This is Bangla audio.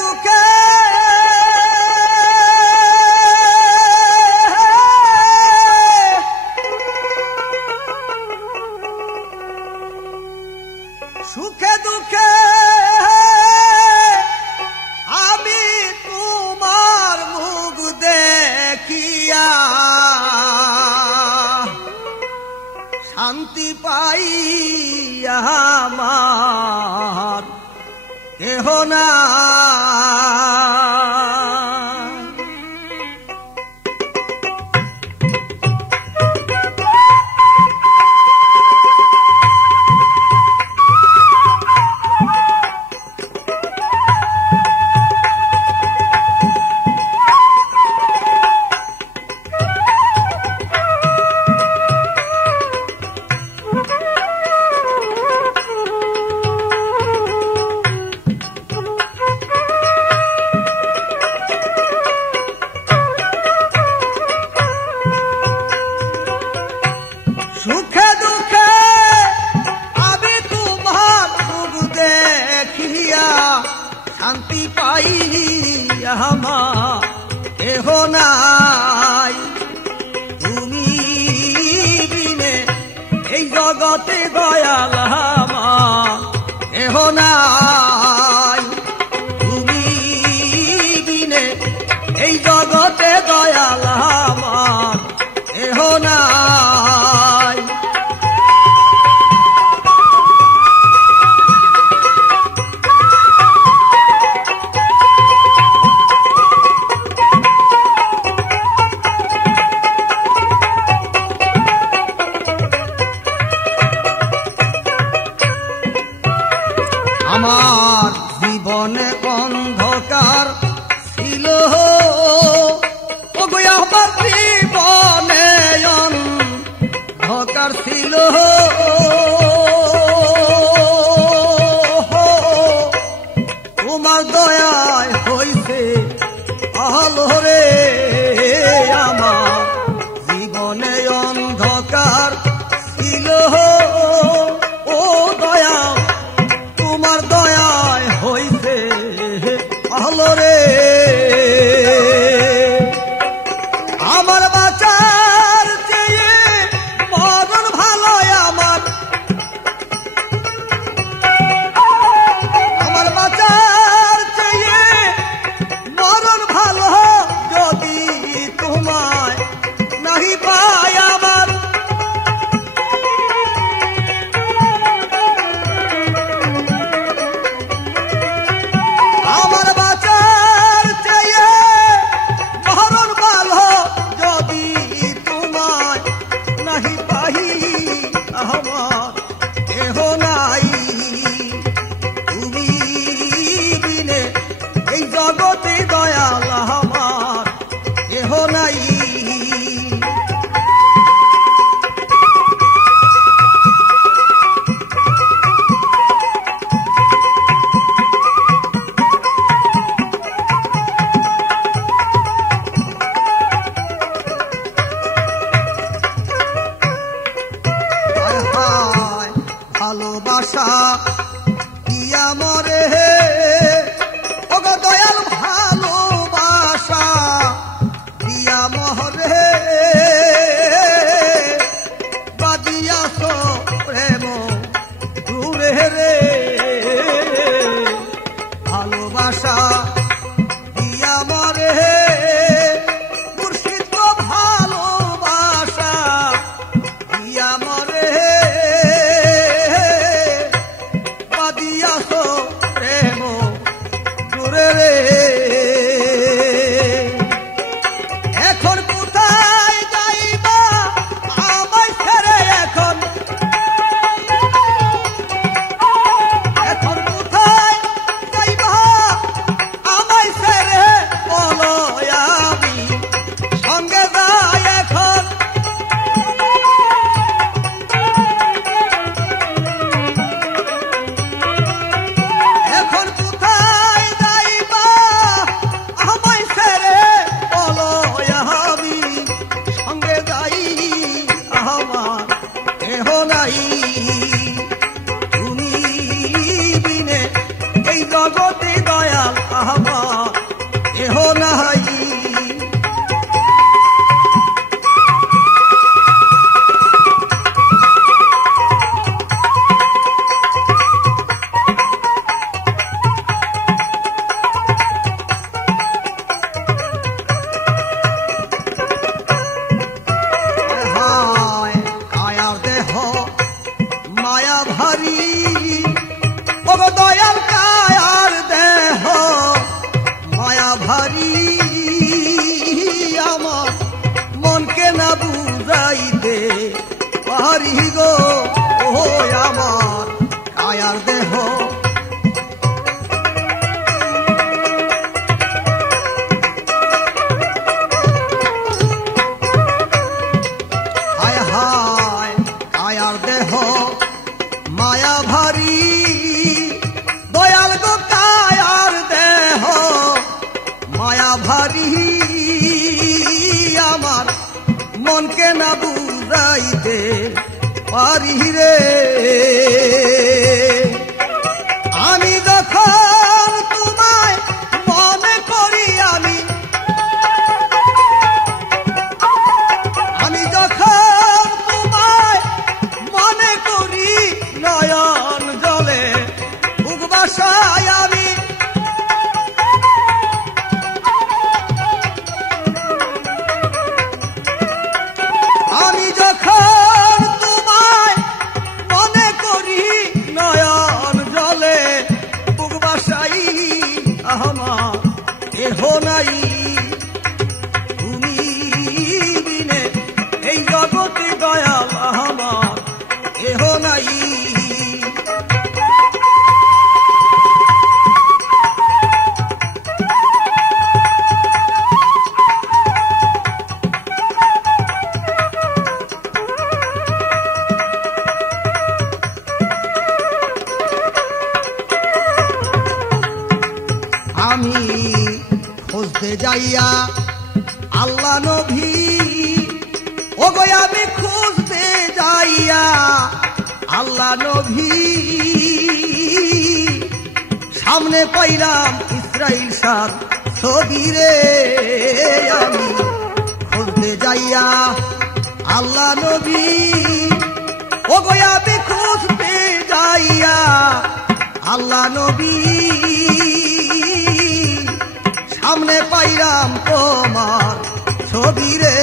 দুঃখে সুখে দুঃখে আমি তোমার মুখ দেখিয়া শান্তি পাই আমার কেহ না। সুখে দুঃখে আমি তোমার মুখ দেখিয়া শান্তি পাই আমার কেহ নাই। তুমি বিনে এই জগতে দয়াল আমার কেহ নাই। তুমি বিনে এই জগতে দয়াল আমার কেহ নাই। আমার জীবনে অন্ধকার ছিল, ওগো আমার জীবনে অন্ধকার ছিল। তোমার দয়ায় হইছে আলো রে, আমার জীবনে অন্ধকার ছিল। ও দয়া তোমার দয়ায় হইছে আলো রে। আমার বাঁচার চেয়ে মরণ ভালো, আমার বাঁচার চেয়ে মরণ ভালো। যদি তোমায় নাহি পাই আমার আমার বাঁচার আমার কেহ নাই, তুমি বিনে এই জগতে দয়াল আমার কেহ নাই। আমি খুঁজতে যাইয়া আল্লাহ নবী, ও গো আমি খুঁজতে যাইয়া আল্লাহ নবী, সামনে পাইলাম ইসরাইল সার ছবি রে। আমি খুঁজতে যাইয়া আল্লাহ নবী, ও গো আমি খুঁজতে যাইয়া আল্লাহ নবী, সামনে পাইলাম তোমার ছবি রে।